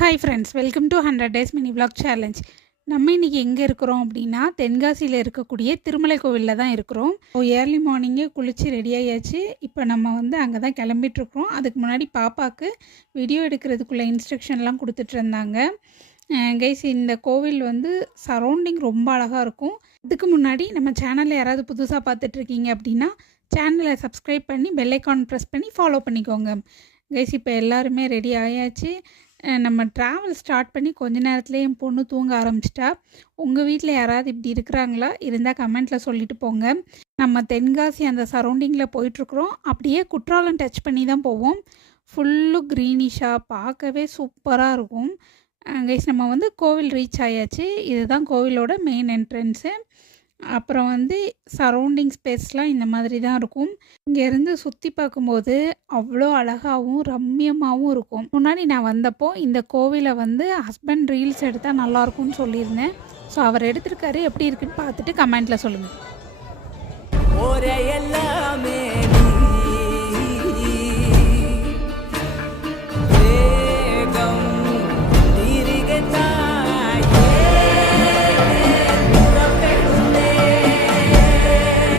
Hi friends, welcome to 100 days mini vlog challenge. நம்ம இன்றைக்கி எங்கே இருக்கிறோம் அப்படின்னா, தென்காசியில் இருக்கக்கூடிய திருமலை கோவிலில் தான் இருக்கிறோம். ஏர்லி மார்னிங்கே குளித்து ரெடி ஆகியாச்சு. இப்போ நம்ம அங்கே தான் கிளம்பிட்டுருக்குறோம். அதுக்கு முன்னாடி பாப்பாவுக்கு வீடியோ எடுக்கிறதுக்குள்ள இன்ஸ்ட்ரக்ஷன்லாம் கொடுத்துட்ருந்தாங்க. கைஸ், இந்த கோவில் சரௌண்டிங் ரொம்ப அழகாக இருக்கும். அதுக்கு முன்னாடி நம்ம சேனலில் யாராவது புதுசாக பார்த்துட்ருக்கீங்க அப்படின்னா சேனலை சப்ஸ்கிரைப் பண்ணி பெல் ஐக்கான் ப்ரெஸ் பண்ணி ஃபாலோ பண்ணிக்கோங்க. கைஸ், இப்போ எல்லாருமே ரெடி ஆயாச்சு. நம்ம ட்ராவல் ஸ்டார்ட் பண்ணி கொஞ்ச நேரத்துலேயே என் பொண்ணு தூங்க ஆரம்பிச்சிட்டா. உங்கள் வீட்டில் யாராவது இப்படி இருக்கிறாங்களா? இருந்தால் கமெண்ட்டில் சொல்லிட்டு போங்க. நம்ம தென்காசி அந்த சரௌண்டிங்கில் போயிட்டுருக்குறோம். அப்படியே குற்றாலம் டச் பண்ணி தான் போவோம். ஃபுல்லு க்ரீனிஷாக பார்க்கவே சூப்பராக இருக்கும். கைஸ், நம்ம கோவில் ரீச் ஆயாச்சு. இதுதான் கோவிலோட மெயின் என்ட்ரன்ஸு. அப்புறம் சரௌண்டிங் ஸ்பேஸ்லாம் இந்த மாதிரி தான் இருக்கும். இங்கேருந்து சுற்றி பார்க்கும்போது அவ்வளோ அழகாகவும் ரம்மியமாகவும் இருக்கும். முன்னாடி நான் வந்தப்போ இந்த கோவிலை ஹஸ்பண்ட் ரீல்ஸ் எடுத்தால் நல்லாயிருக்கும்னு சொல்லியிருந்தேன். ஸோ அவர் எடுத்திருக்காரு. எப்படி இருக்குன்னு பார்த்துட்டு கமெண்ட்டில் சொல்லுங்கள்.